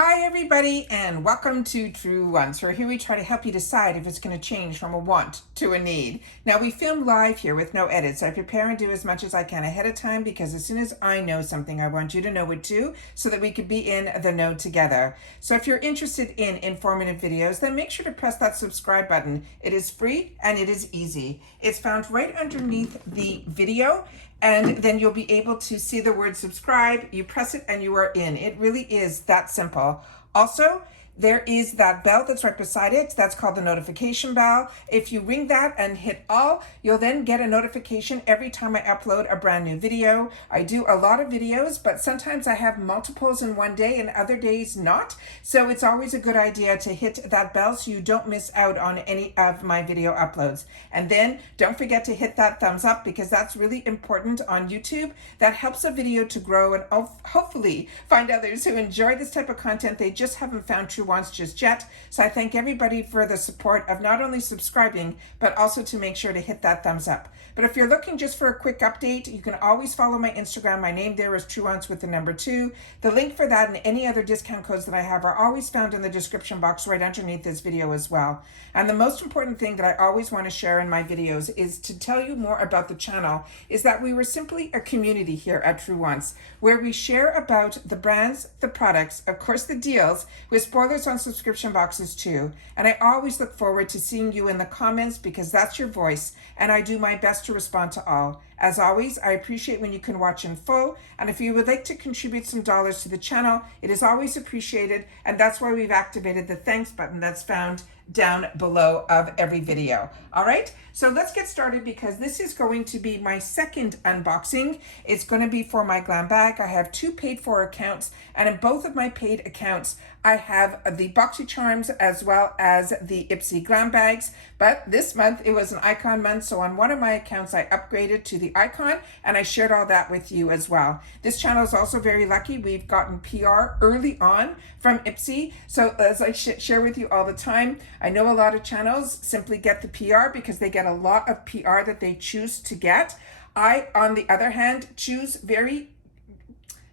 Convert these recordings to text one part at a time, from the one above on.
Hi everybody and welcome to Truewants, where here we try to help you decide if it's going to change from a want to a need. Now we film live here with no edits. I prepare and do as much as I can ahead of time because as soon as I know something, I want you to know it too, so that we could be in the know together. So if you're interested in informative videos, then make sure to press that subscribe button. It is free and it is easy. It's found right underneath the video, and then you'll be able to see the word subscribe. You press it and you are in. It really is that simple. Also, there is that bell that's right beside it. That's called the notification bell. If you ring that and hit all, you'll then get a notification every time I upload a brand new video. I do a lot of videos, but sometimes I have multiples in one day and other days not. So it's always a good idea to hit that bell so you don't miss out on any of my video uploads. And then don't forget to hit that thumbs up because that's really important on YouTube. That helps a video to grow and hopefully find others who enjoy this type of content. They just haven't found Truewants just yet. So I thank everybody for the support of not only subscribing, but also to make sure to hit that thumbs up. But if you're looking just for a quick update, you can always follow my Instagram. My name there is Truewants with the number 2. The link for that and any other discount codes that I have are always found in the description box right underneath this video as well. And the most important thing that I always want to share in my videos is to tell you more about the channel, is that we were simply a community here at Truewants, where we share about the brands, the products, of course the deals, with spoilers on subscription boxes too. And I always look forward to seeing you in the comments because that's your voice, and I do my best to respond to all. As always, I appreciate when you can watch in full, and if you would like to contribute some dollars to the channel, it is always appreciated, and that's why we've activated the thanks button that's found down below of every video. All right, so let's get started because this is going to be my second unboxing. It's going to be for my GlamBag. I have 2 paid for accounts, and in both of my paid accounts, I have the BoxyCharms as well as the IPSY GlamBags, but this month it was an icon month, so on one of my accounts I upgraded to the icon, and I shared all that with you as well. This channel is also very lucky. We've gotten PR early on from IPSY, so as I share with you all the time, I know a lot of channels simply get the PR because they get a lot of PR that they choose to get. I, on the other hand, choose very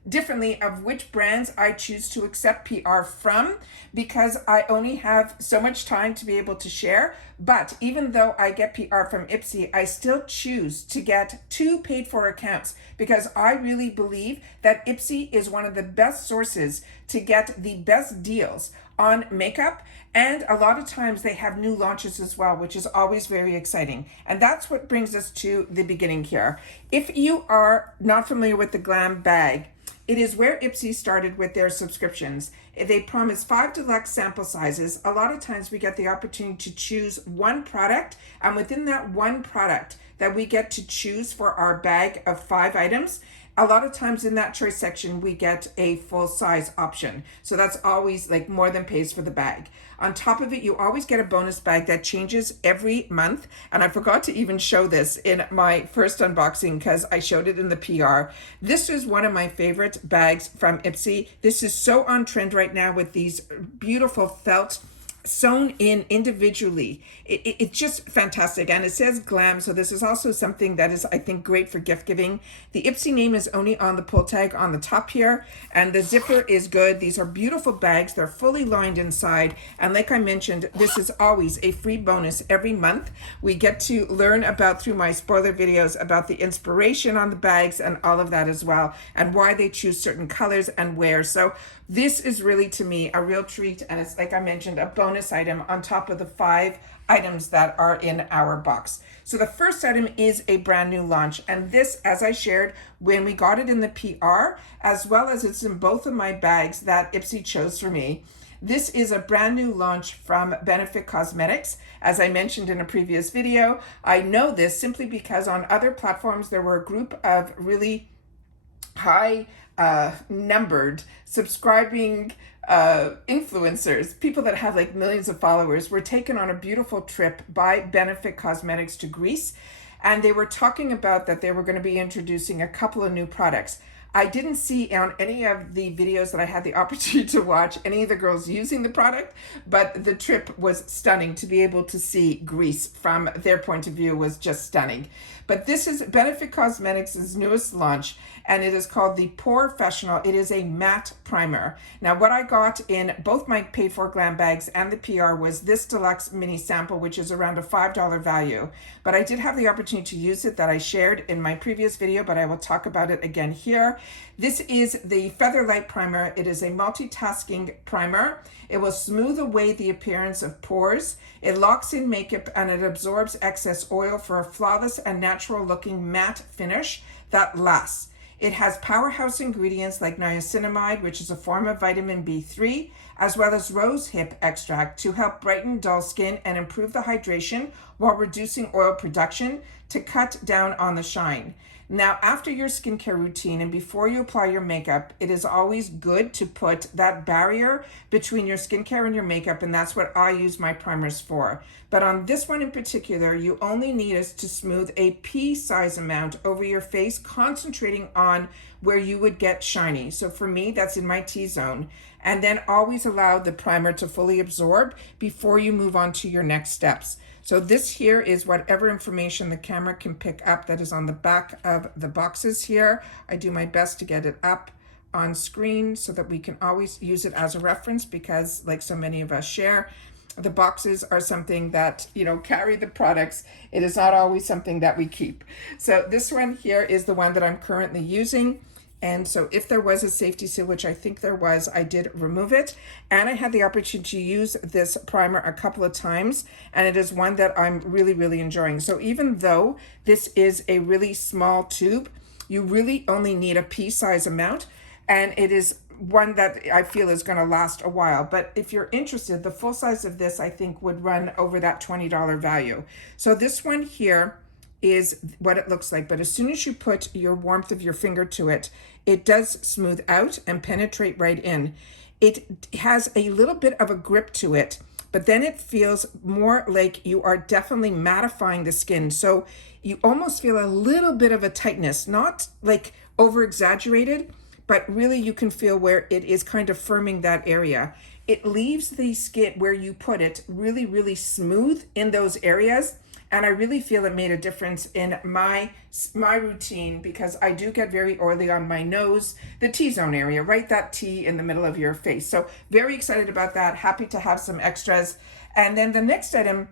differently of which brands I choose to accept PR from because I only have so much time to be able to share. But even though I get PR from IPSY, I still choose to get 2 paid for accounts because I really believe that IPSY is one of the best sources to get the best deals on makeup, and a lot of times they have new launches as well, which is always very exciting. And that's what brings us to the beginning here. If you are not familiar with the GlamBag, it is where IPSY started with their subscriptions. They promise 5 deluxe sample sizes. A lot of times we get the opportunity to choose one product, and within that one product that we get to choose for our bag of 5 items, a lot of times in that choice section, we get a full size option. So that's always like more than pays for the bag. On top of it, you always get a bonus bag that changes every month. And I forgot to even show this in my first unboxing because I showed it in the PR. This is one of my favorite bags from IPSY. This is so on trend right now with these beautiful felt sewn in individually. It's just fantastic, and it says glam, so this is also something that is, I think, great for gift giving. The IPSY name is only on the pull tag on the top here, and the zipper is good. These are beautiful bags. They're fully lined inside, and like I mentioned, this is always a free bonus every month. We get to learn about, through my spoiler videos, about the inspiration on the bags and all of that as well, and why they choose certain colors and wear. So this is really, to me, a real treat, and it's, like I mentioned, a bonus item on top of the 5 items that are in our box. So the first item is a brand new launch, and this, as I shared when we got it in the PR, as well as it's in both of my bags that IPSY chose for me. This is a brand new launch from Benefit Cosmetics. As I mentioned in a previous video, I know this simply because on other platforms there were a group of really high numbered subscribing influencers, people that have like millions of followers, were taken on a beautiful trip by Benefit Cosmetics to Greece, and they were talking about that they were going to be introducing a couple of new products. I didn't see on any of the videos that I had the opportunity to watch any of the girls using the product, but the trip was stunning. To be able to see Greece from their point of view was just stunning. But this is Benefit Cosmetics' newest launch, and it is called the Professional. It is a matte primer. Now, what I got in both my paid for glam bags and the PR was this deluxe mini sample, which is around a $5 value. But I did have the opportunity to use it that I shared in my previous video, but I will talk about it again here. This is the Feather Light Primer. It is a multitasking primer. It will smooth away the appearance of pores. It locks in makeup and it absorbs excess oil for a flawless and natural looking matte finish that lasts. It has powerhouse ingredients like niacinamide, which is a form of vitamin B3, as well as rose hip extract to help brighten dull skin and improve the hydration while reducing oil production to cut down on the shine. Now, after your skincare routine and before you apply your makeup, it is always good to put that barrier between your skincare and your makeup, and that's what I use my primers for. But on this one in particular, you only need us to smooth a pea-size amount over your face, concentrating on where you would get shiny. So for me, that's in my T-zone. And then always allow the primer to fully absorb before you move on to your next steps. So this here is whatever information the camera can pick up that is on the back of the boxes here. I do my best to get it up on screen so that we can always use it as a reference, because like so many of us share, the boxes are something that, you know, carry the products. It is not always something that we keep. So this one here is the one that I'm currently using. And so if there was a safety seal, which I think there was, I did remove it. And I had the opportunity to use this primer a couple of times, and it is one that I'm really, really enjoying. So even though this is a really small tube, you really only need a pea-size amount, and it is one that I feel is going to last a while. But if you're interested, the full size of this, I think, would run over that $20 value. So this one here is what it looks like. But as soon as you put your warmth of your finger to it, it does smooth out and penetrate right in. It has a little bit of a grip to it, but then it feels more like you are definitely mattifying the skin. So you almost feel a little bit of a tightness, not like over exaggerated, but really you can feel where it is kind of firming that area. It leaves the skin where you put it really, really smooth in those areas. And I really feel it made a difference in my routine, because I do get very oily on my nose, the T-zone area, right? That T in the middle of your face. So very excited about that. Happy to have some extras. And then the next item,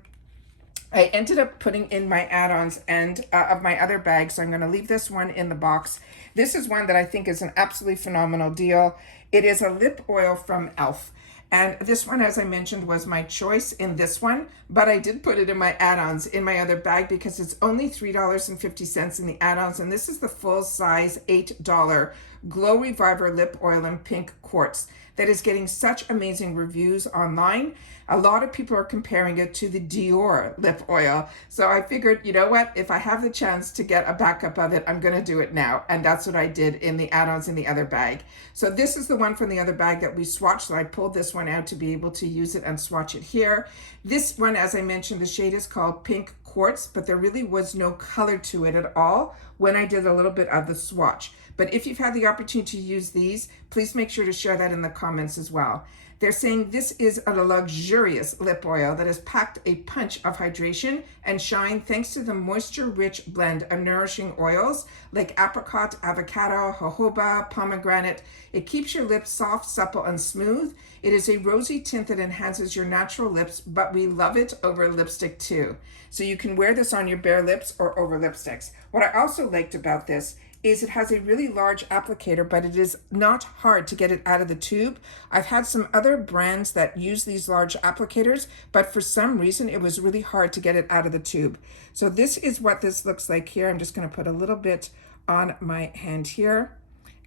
I ended up putting in my add-ons and of my other bag. So I'm going to leave this one in the box. This is one that I think is an absolutely phenomenal deal. It is a lip oil from e.l.f. And this one, as I mentioned, was my choice in this one, but I did put it in my add-ons in my other bag because it's only $3.50 in the add-ons. And this is the full size $8 Glow Reviver Lip Oil in Pink Quartz that is getting such amazing reviews online. A lot of people are comparing it to the Dior lip oil. So I figured, you know what, if I have the chance to get a backup of it, I'm going to do it now. And that's what I did in the add-ons in the other bag. So this is the one from the other bag that we swatched. So I pulled this one out to be able to use it and swatch it here. This one, as I mentioned, the shade is called Pink Quartz, but there really was no color to it at all when I did a little bit of the swatch. But if you've had the opportunity to use these, please make sure to share that in the comments as well. They're saying this is a luxurious lip oil that has packed a punch of hydration and shine thanks to the moisture-rich blend of nourishing oils like apricot, avocado, jojoba, pomegranate. It keeps your lips soft, supple, and smooth. It is a rosy tint that enhances your natural lips, but we love it over lipstick too. So you can wear this on your bare lips or over lipsticks. What I also liked about this is it has a really large applicator, but it is not hard to get it out of the tube. I've had some other brands that use these large applicators, but for some reason it was really hard to get it out of the tube. So this is what this looks like here. I'm just going to put a little bit on my hand here.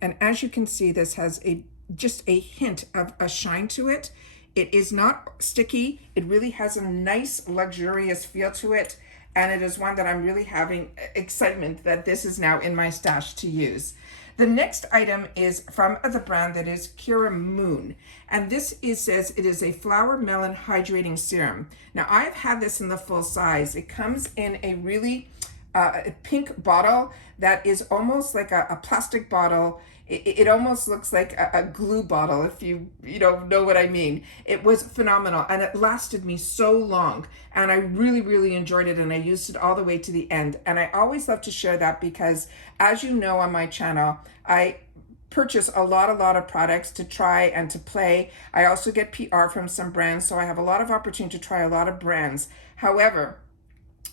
And as you can see, this has just a hint of a shine to it. It is not sticky. It really has a nice luxurious feel to it. And it is one that I'm really having excitement that this is now in my stash to use. The next item is from the brand that is Kira Moon. And this says it is a flower melon hydrating serum. Now I've had this in the full size. It comes in a really pink bottle that is almost like a plastic bottle. It almost looks like a glue bottle, if you don't know what I mean. It was phenomenal, and it lasted me so long, and I really, really enjoyed it, and I used it all the way to the end. And I always love to share that because, as you know, on my channel, I purchase a lot of products to try and to play. I also get PR from some brands, so I have a lot of opportunity to try a lot of brands. However,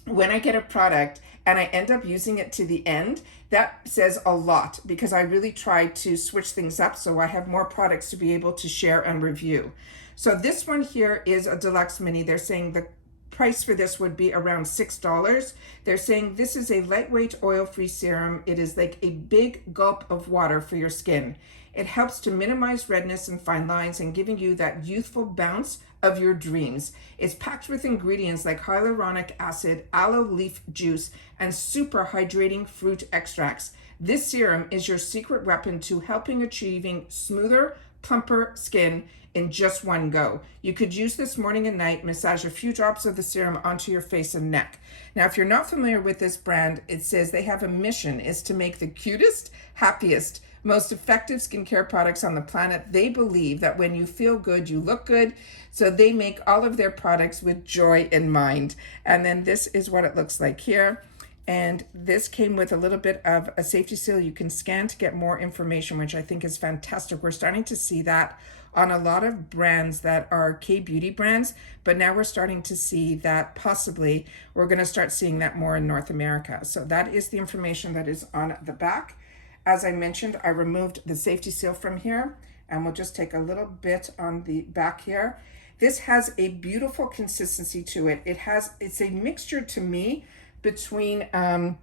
when I get a product and I end up using it to the end, that says a lot because I really try to switch things up so I have more products to be able to share and review. So this one here is a deluxe mini. They're saying the price for this would be around $6. They're saying this is a lightweight oil-free serum. It is like a big gulp of water for your skin. It helps to minimize redness and fine lines and giving you that youthful bounce of your dreams. It's packed with ingredients like hyaluronic acid, aloe leaf juice, and super hydrating fruit extracts. This serum is your secret weapon to helping achieving smoother, plumper skin in just one go. You could use this morning and night, massage a few drops of the serum onto your face and neck. Now, if you're not familiar with this brand, it says they have a mission is to make the cutest, happiest, most effective skincare products on the planet. They believe that when you feel good, you look good. So they make all of their products with joy in mind. And then this is what it looks like here. And this came with a little bit of a safety seal you can scan to get more information, which I think is fantastic. We're starting to see that on a lot of brands that are K-beauty brands, but now we're starting to see that possibly we're going to start seeing that more in North America. So that is the information that is on the back. As I mentioned, I removed the safety seal from here, and we'll just take a little bit on the back here. This has a beautiful consistency to it. It's a mixture to me between a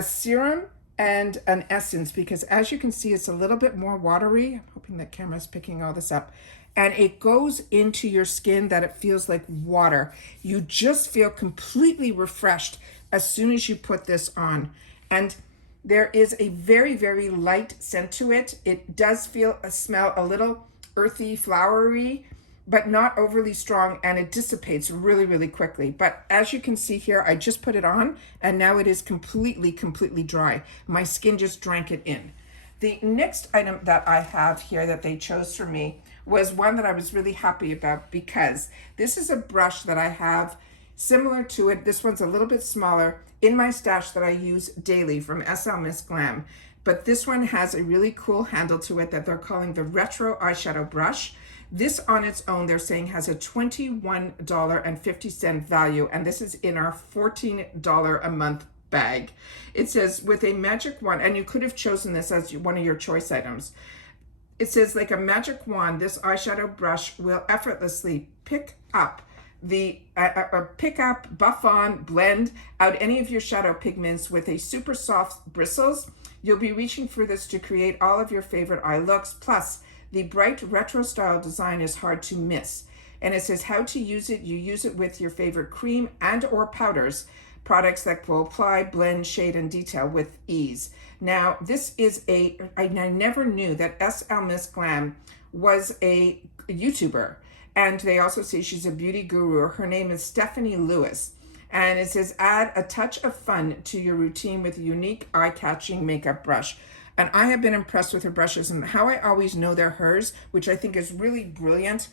serum and an essence, because as you can see, it's a little bit more watery. I'm hoping that camera's picking all this up. And it goes into your skin that it feels like water. You just feel completely refreshed as soon as you put this on. And there is a very, very light scent to it. It does smell a little earthy, flowery, but not overly strong, and it dissipates really, really quickly. But as you can see here, I just put it on, and now it is completely dry. My skin just drank it in. The next item that I have here that they chose for me was one that I was really happy about, because this is a brush that I have similar to it. This one's a little bit smaller in my stash that I use daily from SL Miss Glam. But this one has a really cool handle to it that they're calling the Retro Eyeshadow Brush. This on its own, they're saying, has a $21.50 value, and this is in our $14 a month bag. It says, with a magic wand, and you could have chosen this as one of your choice items. It says, like a magic wand, this eyeshadow brush will effortlessly pick up, buff on, blend out any of your shadow pigments with a super soft bristles. You'll be reaching for this to create all of your favorite eye looks. Plus, the bright retro style design is hard to miss. And it says how to use it. You use it with your favorite cream and or powders, products that will apply, blend, shade, and detail with ease. Now, this is I never knew that SL Miss Glam was a YouTuber. And they also say she's a beauty guru. Her name is Stephanie Lewis. And it says, add a touch of fun to your routine with a unique eye-catching makeup brush. And I have been impressed with her brushes, and how I always know they're hers, which I think is really brilliant.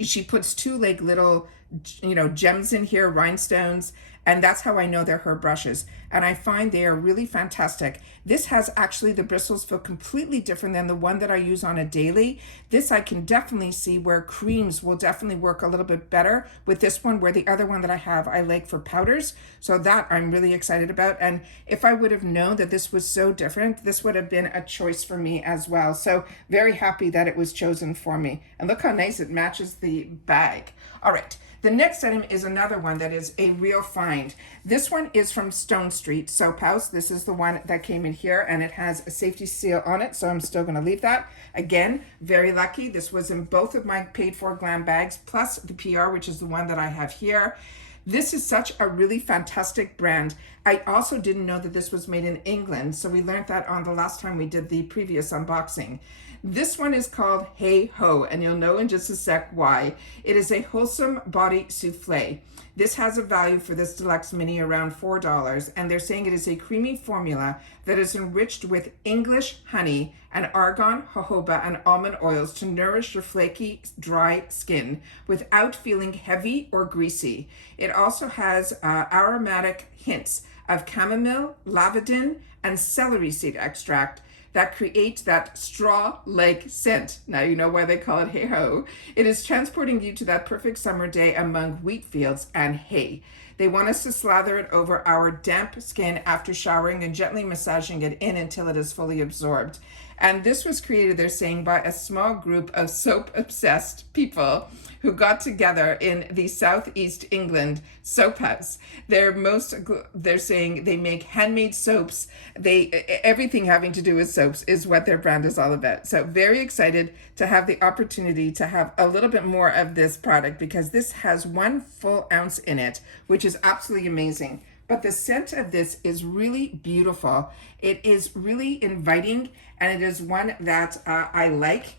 She puts two like little, gems in here, rhinestones, and that's how I know they're her brushes. And I find they are really fantastic. This has actually, the bristles feel completely different than the one that I use on a daily. This I can definitely see where creams will definitely work a little bit better with this one, where the other one that I have, I like for powders. So that I'm really excited about. And if I would have known that this was so different, this would have been a choice for me as well. So very happy that it was chosen for me. And look how nice it matches the bag. All right. The next item is another one that is a real find. This one is from Stone Street Soap House. This is the one that came in here, and it has a safety seal on it, so I'm still going to leave that. Again, very lucky. This was in both of my paid for glam bags, plus the PR, which is the one that I have here. This is such a really fantastic brand. I also didn't know that this was made in England, so we learned that on the last time we did the previous unboxing. This one is called Heho, and you'll know in just a sec why. It is a wholesome body souffle. This has a value for this deluxe mini around $4, and they're saying it is a creamy formula that is enriched with English honey and argan, jojoba, and almond oils to nourish your flaky, dry skin without feeling heavy or greasy. It also has aromatic hints of chamomile, lavandin, and celery seed extract that create that straw-like scent. Now you know why they call it Heho. It is transporting you to that perfect summer day among wheat fields and hay. They want us to slather it over our damp skin after showering and gently massaging it in until it is fully absorbed. And this was created, they're saying, by a small group of soap-obsessed people who got together in the Southeast England soap house. They're saying they make handmade soaps. Everything having to do with soaps is what their brand is all about. So very excited to have the opportunity to have a little bit more of this product, because this has 1 full ounce in it, which is absolutely amazing. But the scent of this is really beautiful. It is really inviting, and it is one that I like.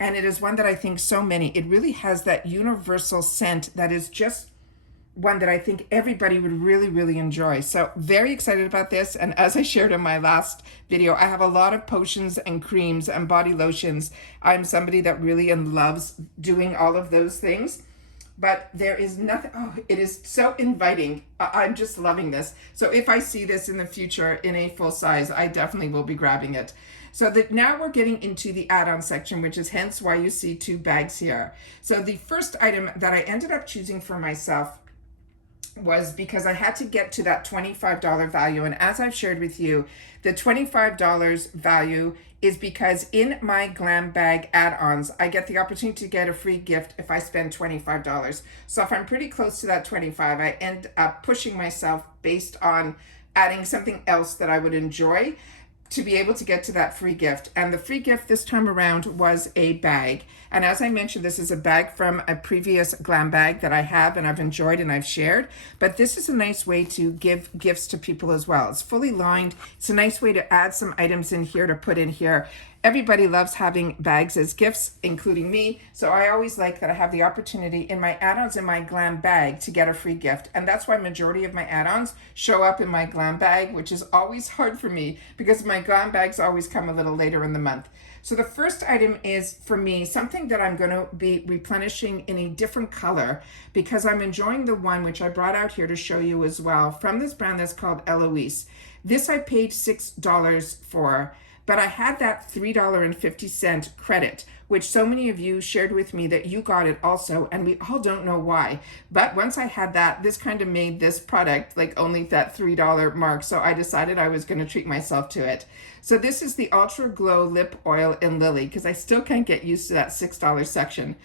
And it is one that I think so many, it really has that universal scent that is just one that I think everybody would really, really enjoy. So very excited about this. And as I shared in my last video, I have a lot of potions and creams and body lotions. I'm somebody that really loves doing all of those things. But there is nothing, it is so inviting. I'm just loving this. So if I see this in the future in a full size, I definitely will be grabbing it. So that now we're getting into the add-on section, which is hence why you see 2 bags here. So the first item that I ended up choosing for myself was because I had to get to that $25 value. And as I've shared with you, the $25 value is because in my GlamBag add-ons, I get the opportunity to get a free gift if I spend $25. So if I'm pretty close to that 25, I end up pushing myself based on adding something else that I would enjoy to be able to get to that free gift. And the free gift this time around was a bag. And as I mentioned, this is a bag from a previous GlamBag that I have and I've enjoyed and I've shared. But this is a nice way to give gifts to people as well. It's fully lined. It's a nice way to add some items in here to put in here. Everybody loves having bags as gifts, including me. So I always like that I have the opportunity in my add-ons in my GlamBag to get a free gift. And that's why majority of my add-ons show up in my GlamBag, which is always hard for me because my GlamBags always come a little later in the month. So the first item is, for me, something that I'm going to be replenishing in a different color because I'm enjoying the one which I brought out here to show you as well from this brand that's called Eloise. This I paid $6 for. But I had that $3.50 credit, which so many of you shared with me that you got it also, and we all don't know why. But once I had that, this kind of made this product like only that $3 mark. So I decided I was going to treat myself to it. So this is the Ultra Glow Lip Oil in Lily, because I still can't get used to that $6 section.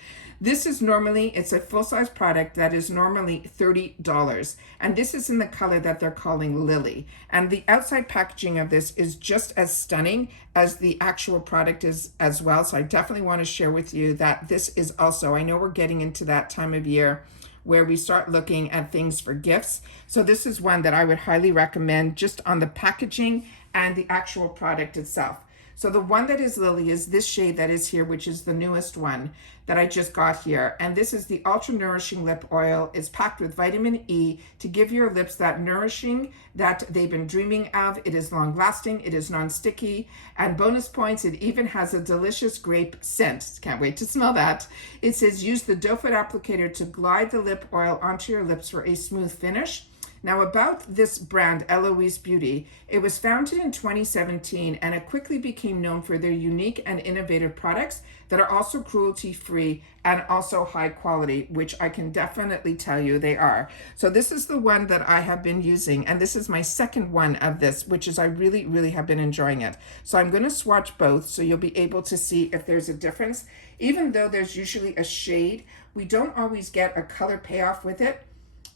This is normally, it's a full-size product that is normally $30. And this is in the color that they're calling Lily. And the outside packaging of this is just as stunning as the actual product is as well. So I definitely want to share with you that this is also, I know we're getting into that time of year where we start looking at things for gifts. So this is one that I would highly recommend just on the packaging and the actual product itself. So the one that is Lily is this shade that is here, which is the newest one that I just got here. And this is the Ultra Nourishing Lip Oil. It's packed with vitamin E to give your lips that nourishing that they've been dreaming of. It is long lasting, it is non-sticky, and bonus points, it even has a delicious grape scent. Can't wait to smell that. It says use the doe foot applicator to glide the lip oil onto your lips for a smooth finish. Now about this brand, Eloise Beauty, it was founded in 2017 and it quickly became known for their unique and innovative products that are also cruelty-free and also high quality, which I can definitely tell you they are. So this is the one that I have been using, and this is my second one of this, which is I really, really have been enjoying it. So I'm going to swatch both so you'll be able to see if there's a difference. Even though there's usually a shade, we don't always get a color payoff with it.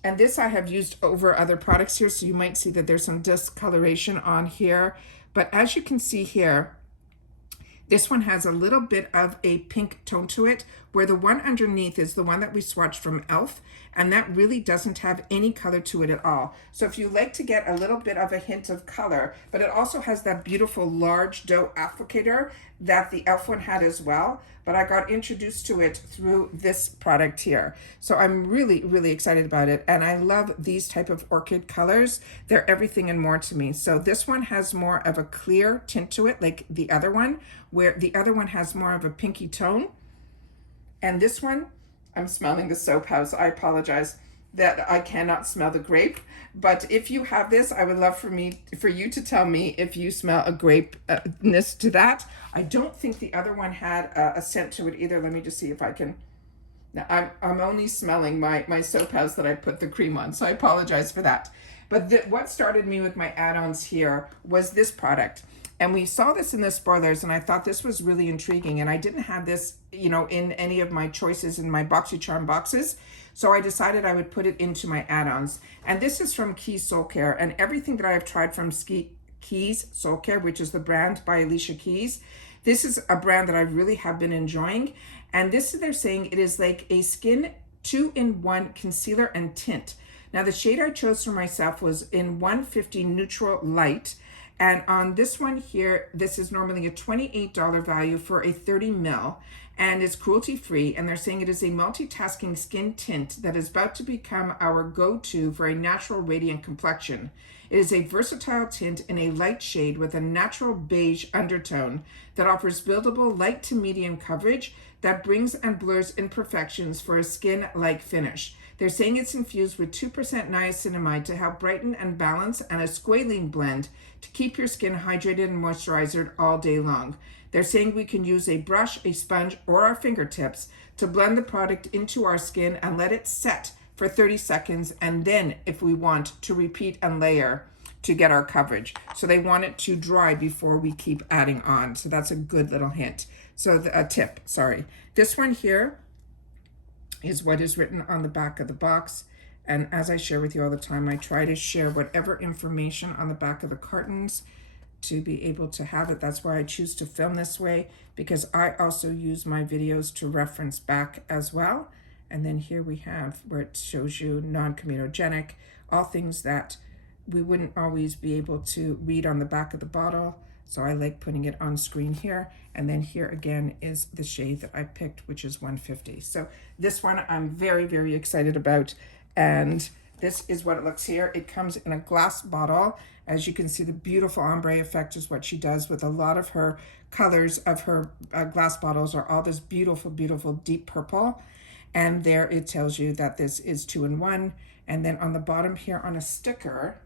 And this I have used over other products here, so you might see that there's some discoloration on here. But as you can see here, This one has a little bit of a pink tone to it, where the one underneath is the one that we swatched from e.l.f. and that really doesn't have any color to it at all. So if you like to get a little bit of a hint of color, but it also has that beautiful large doe applicator that the e.l.f. one had as well, but I got introduced to it through this product here. So I'm really, really excited about it. And I love these type of orchid colors. They're everything and more to me. So this one has more of a clear tint to it, like the other one, where the other one has more of a pinky tone. And this one, I'm smelling the soap house. I apologize that I cannot smell the grape, but if you have this, I would love for you to tell me if you smell a grape-ness to that. I don't think the other one had a scent to it either. Let me just see if I can. Now I'm only smelling my soap house that I put the cream on, so I apologize for that. But what started me with my add-ons here was this product. And we saw this in the spoilers, and I thought this was really intriguing. And I didn't have this, you know, in any of my choices in my BoxyCharm boxes. So I decided I would put it into my add-ons. And this is from Keys Soul Care. And everything that I've tried from Keys Soul Care, which is the brand by Alicia Keys, this is a brand that I really have been enjoying. And this, they're saying it is like a skin 2-in-1 concealer and tint. Now the shade I chose for myself was in 150 Neutral Light. And on this one here, this is normally a $28 value for a 30 ml, and it's cruelty-free. And they're saying it is a multitasking skin tint that is about to become our go-to for a natural radiant complexion. It is a versatile tint in a light shade with a natural beige undertone that offers buildable light to medium coverage that brings and blurs imperfections for a skin-like finish. They're saying it's infused with 2% niacinamide to help brighten and balance, and a squalene blend to keep your skin hydrated and moisturized all day long. They're saying we can use a brush, a sponge, or our fingertips to blend the product into our skin and let it set for 30 seconds, and then if we want to repeat and layer to get our coverage. So they want it to dry before we keep adding on. So that's a good little hint. So a tip, sorry. This one here is what is written on the back of the box. And as I share with you all the time, I try to share whatever information on the back of the cartons to be able to have it. That's why I choose to film this way, because I also use my videos to reference back as well. And then here we have where it shows you non-comedogenic, all things that we wouldn't always be able to read on the back of the bottle. So I like putting it on screen here. And then here again is the shade that I picked, which is 150. So this one I'm very, very excited about. And this is what it looks here. It comes in a glass bottle. As you can see, the beautiful ombre effect is what she does with a lot of her colors of her glass bottles are all this beautiful, beautiful deep purple. And there it tells you that this is 2-in-1. And then on the bottom here on a sticker,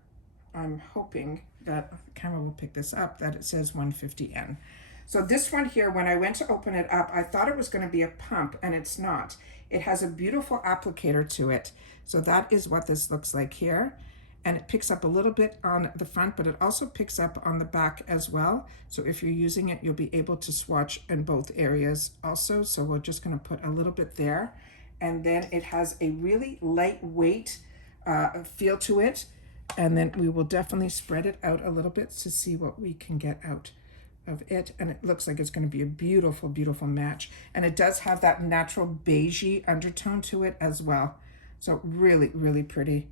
I'm hoping that the camera will pick this up, that it says 150N. So this one here, when I went to open it up, I thought it was going to be a pump, and it's not. It has a beautiful applicator to it. So that is what this looks like here. And it picks up a little bit on the front, but it also picks up on the back as well. So if you're using it, you'll be able to swatch in both areas also. So we're just going to put a little bit there. And then it has a really lightweight feel to it. And then we will definitely spread it out a little bit to see what we can get out of it. And it looks like it's going to be a beautiful, beautiful match. And it does have that natural beigey undertone to it as well. So really, really pretty.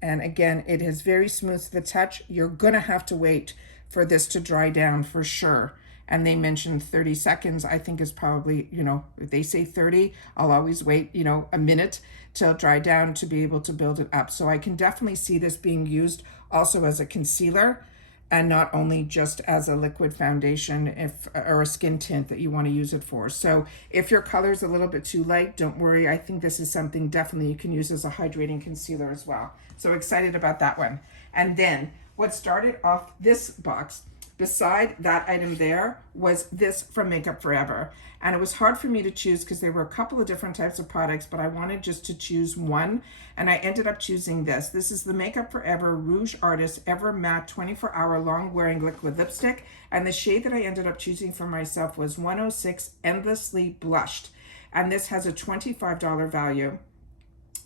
And again, it is very smooth to the touch. You're going to have to wait for this to dry down for sure. And they mentioned 30 seconds. I think is probably, you know, if they say 30, I'll always wait, you know, a minute till dry down to be able to build it up. So I can definitely see this being used also as a concealer and not only just as a liquid foundation or a skin tint that you want to use it for. So if your color is a little bit too light, don't worry. I think this is something definitely you can use as a hydrating concealer as well. So excited about that one. And then what started off this box beside that item there was this from Makeup Forever. And it was hard for me to choose because there were a couple of different types of products, but I wanted just to choose one. And I ended up choosing this. This is the Makeup Forever Rouge Artist Ever Matte 24-Hour Long Wearing Liquid Lipstick. And the shade that I ended up choosing for myself was 106 Endlessly Blushed. And this has a $25 value.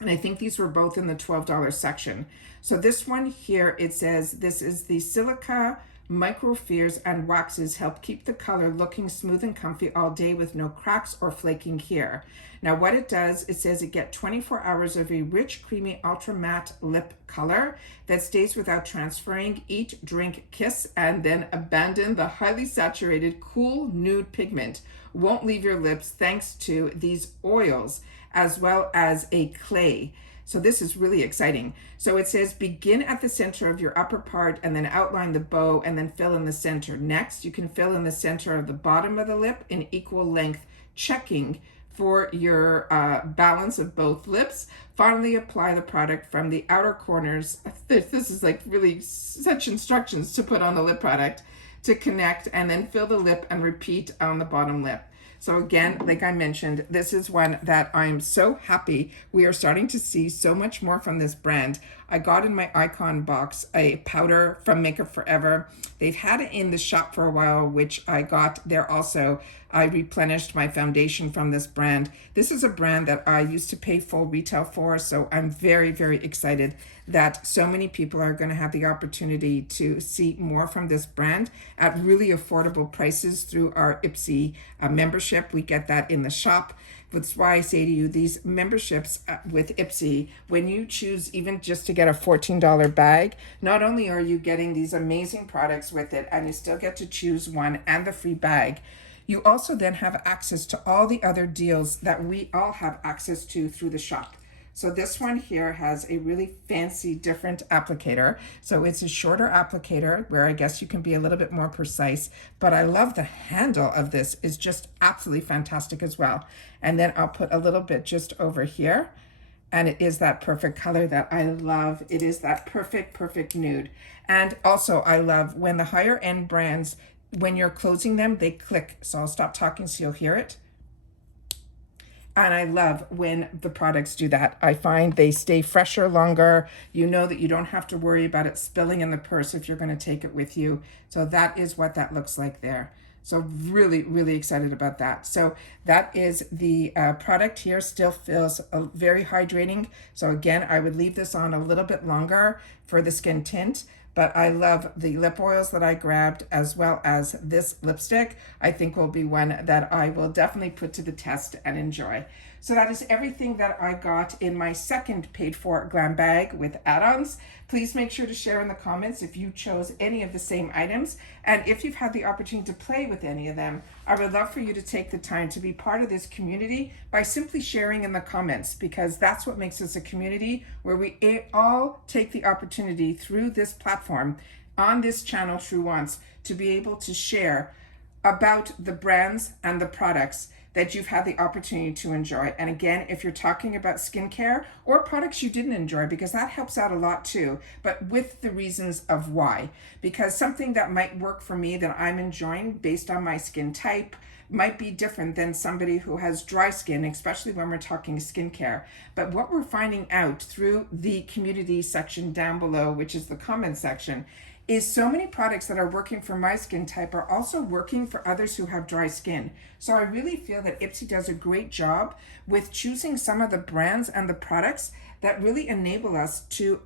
And I think these were both in the $12 section. So this one here, it says this is the Silica Microfills and waxes help keep the color looking smooth and comfy all day with no cracks or flaking here. Now what it does, it says it gets 24 hours of a rich, creamy, ultra matte lip color that stays without transferring. Eat, drink, kiss, and then abandon the highly saturated, cool nude pigment. Won't leave your lips thanks to these oils as well as a clay. So this is really exciting. So it says begin at the center of your upper part and then outline the bow and then fill in the center. Next, you can fill in the center of the bottom of the lip in equal length, checking for your balance of both lips. Finally, apply the product from the outer corners. This is like really such instructions to put on the lip product to connect, and then fill the lip and repeat on the bottom lip. So again, like I mentioned, this is one that I'm so happy we are starting to see so much more from this brand. I got in my icon box a powder from Makeup Forever. They've had it in the shop for a while, which I got there also. I replenished my foundation from this brand. This is a brand that I used to pay full retail for, so I'm very, very excited that so many people are going to have the opportunity to see more from this brand at really affordable prices through our IPSY membership. We get that in the shop. That's why I say to you, these memberships with IPSY, when you choose even just to get a $14 bag, not only are you getting these amazing products with it, and you still get to choose one and the free bag, you also then have access to all the other deals that we all have access to through the shop. So this one here has a really fancy different applicator. So it's a shorter applicator where I guess you can be a little bit more precise, but I love the handle of this is just absolutely fantastic as well. And then I'll put a little bit just over here, and it is that perfect color that I love. It is that perfect nude. And also I love when the higher end brands, when you're closing them, they click. So I'll stop talking so you'll hear it. And I love when the products do that. I find they stay fresher longer. You know that you don't have to worry about it spilling in the purse if you're going to take it with you. So that is what that looks like there. So really, really excited about that. So that is the product here. Still feels very hydrating. So again, I would leave this on a little bit longer for the skin tint. But I love the lip oils that I grabbed, as well as this lipstick. I think will be one that I will definitely put to the test and enjoy. So that is everything that I got in my second paid for glam bag with add-ons. Please make sure to share in the comments if you chose any of the same items. And if you've had the opportunity to play with any of them, I would love for you to take the time to be part of this community by simply sharing in the comments, because that's what makes us a community where we all take the opportunity through this platform on this channel, Truewants, to be able to share about the brands and the products that you've had the opportunity to enjoy. And again, if you're talking about skincare or products you didn't enjoy, because that helps out a lot too, but with the reasons of why. Because something that might work for me that I'm enjoying based on my skin type might be different than somebody who has dry skin, especially when we're talking skincare. But what we're finding out through the community section down below, which is the comment section, is so many products that are working for my skin type are also working for others who have dry skin. So I really feel that IPSY does a great job with choosing some of the brands and the products that really enable us to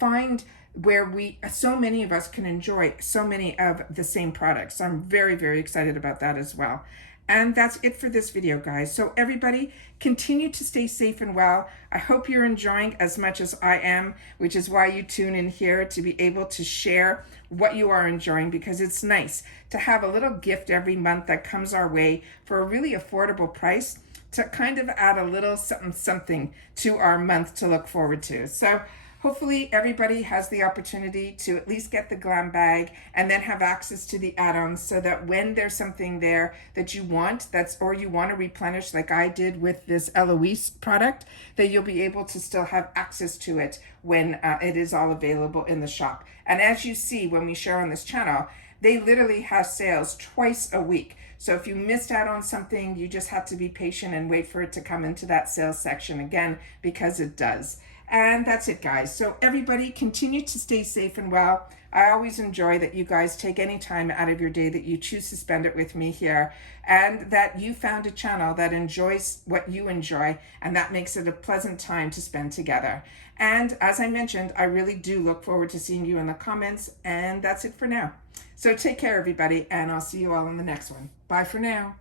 find where so many of us can enjoy so many of the same products. So I'm very, very excited about that as well. And that's it for this video, guys. So everybody, continue to stay safe and well. I hope you're enjoying as much as I am, which is why you tune in here to be able to share what you are enjoying, because it's nice to have a little gift every month that comes our way for a really affordable price to kind of add a little something to our month to look forward to. So hopefully everybody has the opportunity to at least get the glam bag and then have access to the add-ons, so that when there's something there that you want, or you want to replenish like I did with this Eloise product, that you'll be able to still have access to it when it is all available in the shop. And as you see when we share on this channel, they literally have sales twice a week. So if you missed out on something, you just have to be patient and wait for it to come into that sales section again, because it does. And that's it, guys. So everybody continue to stay safe and well. I always enjoy that you guys take any time out of your day that you choose to spend it with me here, and that you found a channel that enjoys what you enjoy, and that makes it a pleasant time to spend together. And as I mentioned, I really do look forward to seeing you in the comments, and that's it for now. So take care, everybody, and I'll see you all in the next one. Bye for now.